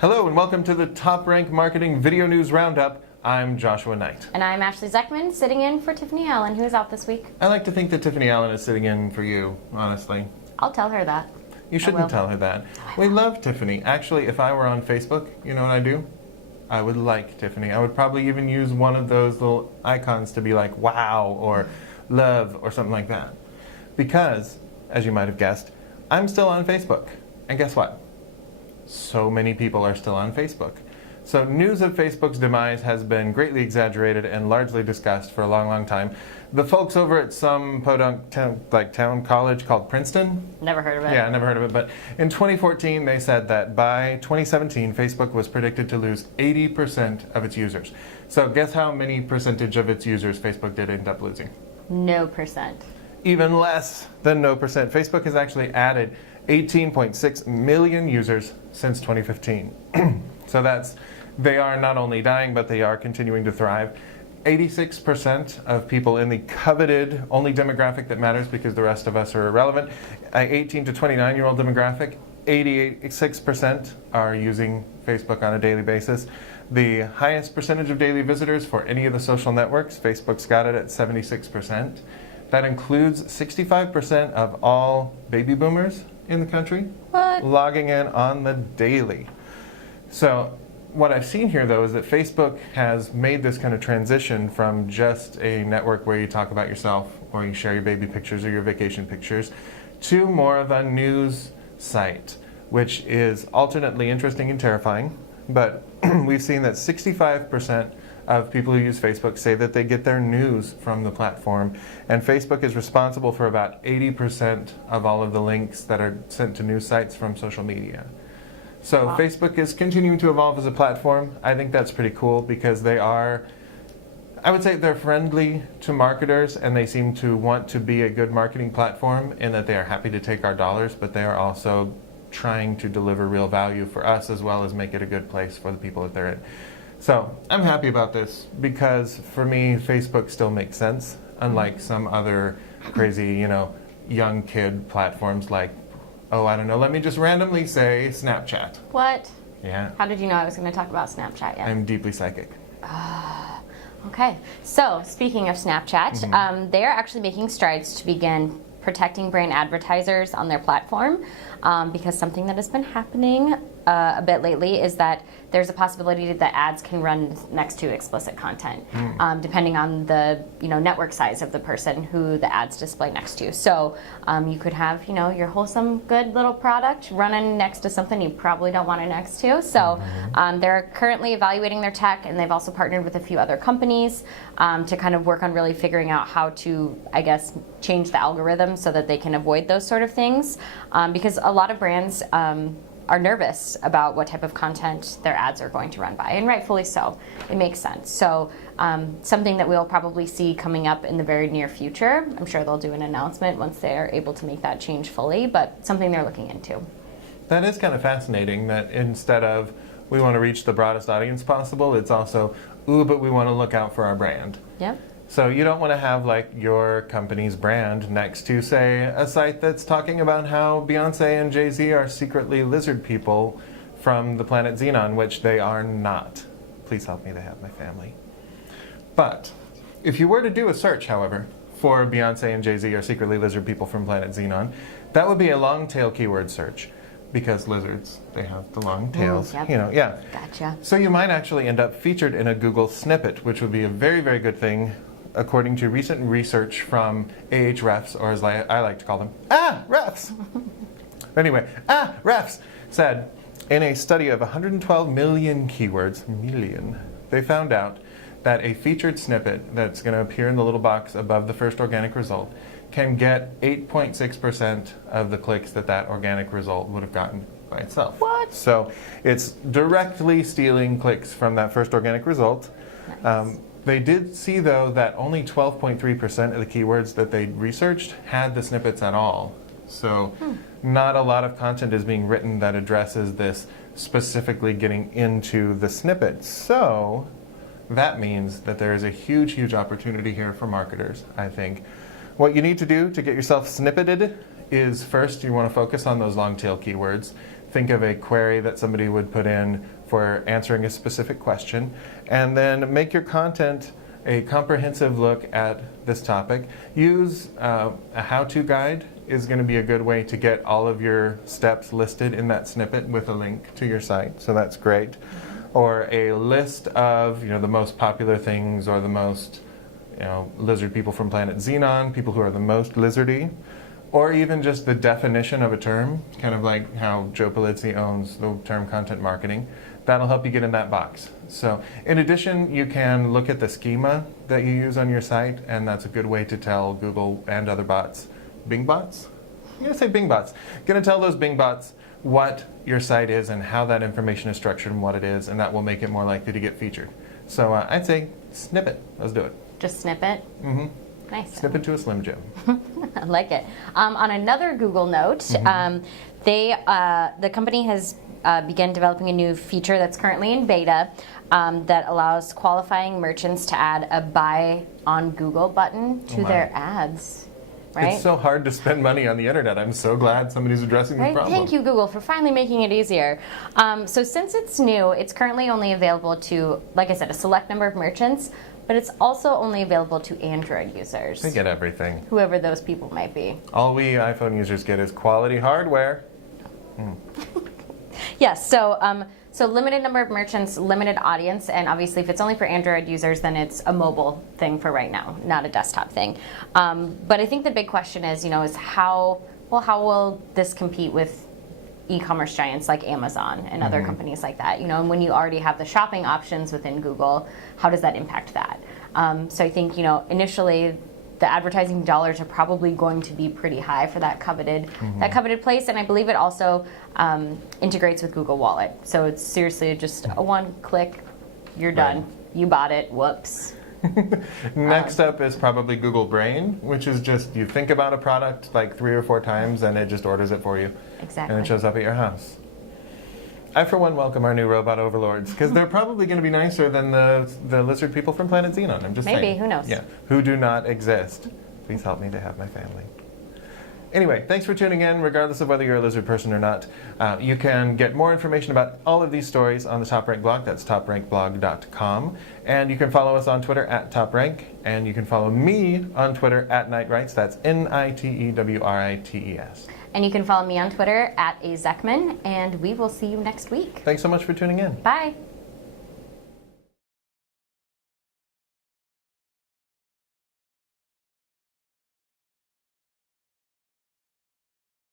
Hello and welcome to the TopRank Marketing Video News Roundup. I'm Joshua Knight. And I'm Ashley Zeckman, sitting in for Tiffany Allen, who is out this week. I like to think that Tiffany Allen is sitting in for you, honestly. I'll tell her that. You shouldn't tell her that. We love Tiffany. Actually, if I were on Facebook, you know what I'd do? I would like Tiffany. I would probably even use one of those little icons to be like, wow, or love, or something like that. Because, as you might have guessed, I'm still on Facebook. And guess what? So many people are still on Facebook. So news of Facebook's demise has been greatly exaggerated and largely discussed for a long, long time. The folks over at some podunk town college called Princeton. Never heard of it. Yeah, I never heard of it. But in 2014, they said that by 2017, Facebook was predicted to lose 80% of its users. So guess how many percentage of its users Facebook did end up losing? No percent. Even less than no percent. Facebook has actually added 18.6 million users since 2015. So they are not only dying, but they are continuing to thrive. 86% of people in the coveted only demographic that matters because the rest of us are irrelevant, 18 to 29-year-old demographic, 86% are using Facebook on a daily basis. The highest percentage of daily visitors for any of the social networks, Facebook's got it at 76%. That includes 65% of all baby boomers in the country logging in on the daily. So what I've seen here, though, is that Facebook has made this kind of transition from just a network where you talk about yourself or you share your baby pictures or your vacation pictures to more of a news site, which is alternately interesting and terrifying. But we've seen that 65% of people who use Facebook say that they get their news from the platform, and Facebook is responsible for about 80% of all of the links that are sent to news sites from social media. So wow. Facebook is continuing to evolve as a platform. I think that's pretty cool because they are, I would say they're friendly to marketers, and they seem to want to be a good marketing platform in that they are happy to take our dollars, but they are also trying to deliver real value for us as well as make it a good place for the people that they're in. So I'm happy about this because for me, Facebook still makes sense, unlike some other crazy, young kid platforms like, oh, I don't know, let me just randomly say Snapchat. What? Yeah. How did you know I was going to talk about Snapchat yet? I'm deeply psychic. Okay. So, speaking of Snapchat, they are actually making strides to begin protecting brand advertisers on their platform because something that has been happening a bit lately is that there's a possibility that ads can run next to explicit content, depending on the network size of the person who the ads display next to. So you could have your wholesome, good little product running next to something you probably don't want it next to. So they're currently evaluating their tech, and they've also partnered with a few other companies to kind of work on really figuring out how to, I guess, change the algorithm so that they can avoid those sort of things. Because a lot of brands are nervous about what type of content their ads are going to run by, and rightfully so. It makes sense. So something that we'll probably see coming up in the very near future. I'm sure they'll do an announcement once they are able to make that change fully, but something they're looking into. That is kind of fascinating that instead of we want to reach the broadest audience possible, it's also, ooh, but we want to look out for our brand. Yep. So you don't want to have like your company's brand next to, say, a site that's talking about how Beyonce and Jay-Z are secretly lizard people from the planet Xenon, which they are not. Please help me, they have my family. But if you were to do a search, however, for Beyonce and Jay-Z are secretly lizard people from planet Xenon, that would be a long tail keyword search. Because lizards, they have the long tails, Yep. Yeah. Gotcha. So you might actually end up featured in a Google snippet, which would be a very, very good thing, according to recent research from Ahrefs, or as I like to call them, refs. Anyway, refs said in a study of 112 million keywords, they found out that a featured snippet that's going to appear in the little box above the first organic result can get 8.6% of the clicks that organic result would have gotten by itself. What? So it's directly stealing clicks from that first organic result. Nice. They did see, though, that only 12.3% of the keywords that they researched had the snippets at all. So not a lot of content is being written that addresses this specifically getting into the snippet. So that means that there is a huge, huge opportunity here for marketers, I think. What you need to do to get yourself snippeted is first you want to focus on those long tail keywords think of a query that somebody would put in for answering a specific question, and then make your content a comprehensive look at this topic. Use a how-to guide is going to be a good way to get all of your steps listed in that snippet with a link to your site, so that's great. Or a list of the most popular things, or the most lizard people from planet Xenon, people who are the most lizardy, or even just the definition of a term, kind of like how Joe Polizzi owns the term content marketing. That'll help you get in that box. So in addition, you can look at the schema that you use on your site, and that's a good way to tell Google and other bots, Bing bots? I'm going to say Bing bots. Going to tell those Bing bots what your site is and how that information is structured and what it is, and that will make it more likely to get featured. So I'd say snippet. Let's do it. Just snippet? Mm-hmm. Nice. Snippet to a Slim Jim. I like it. On another Google note, the company has begun developing a new feature that's currently in beta that allows qualifying merchants to add a Buy on Google button to their ads. Right? It's so hard to spend money on the internet. I'm so glad somebody's addressing this problem. Thank you, Google, for finally making it easier. So since it's new, it's currently only available to, like I said, a select number of merchants, but it's also only available to Android users. They get everything. Whoever those people might be. All we iPhone users get is quality hardware. Yes, so limited number of merchants, limited audience, and obviously if it's only for Android users, then it's a mobile thing for right now, not a desktop thing. But I think the big question is how will this compete with e-commerce giants like Amazon and other companies like that? And when you already have the shopping options within Google, how does that impact that? So I think initially the advertising dollars are probably going to be pretty high for that coveted place, and I believe it also integrates with Google Wallet. So it's seriously just a one click, you're done. You bought it. Whoops. Next up is probably Google Brain, which is just you think about a product like 3 or 4 times and it just orders it for you. Exactly. And it shows up at your house. I, for one, welcome our new robot overlords, because they're probably going to be nicer than the lizard people from planet Xenon. I'm just saying. Maybe, who knows? Yeah, who do not exist. Please help me to have my family. Anyway, thanks for tuning in, regardless of whether you're a lizard person or not. You can get more information about all of these stories on the TopRank blog. That's toprankblog.com. And you can follow us on Twitter at TopRank. And you can follow me on Twitter at Nitewrites. That's NITEWRITES. And you can follow me on Twitter at azekman, and we will see you next week. Thanks so much for tuning in. Bye.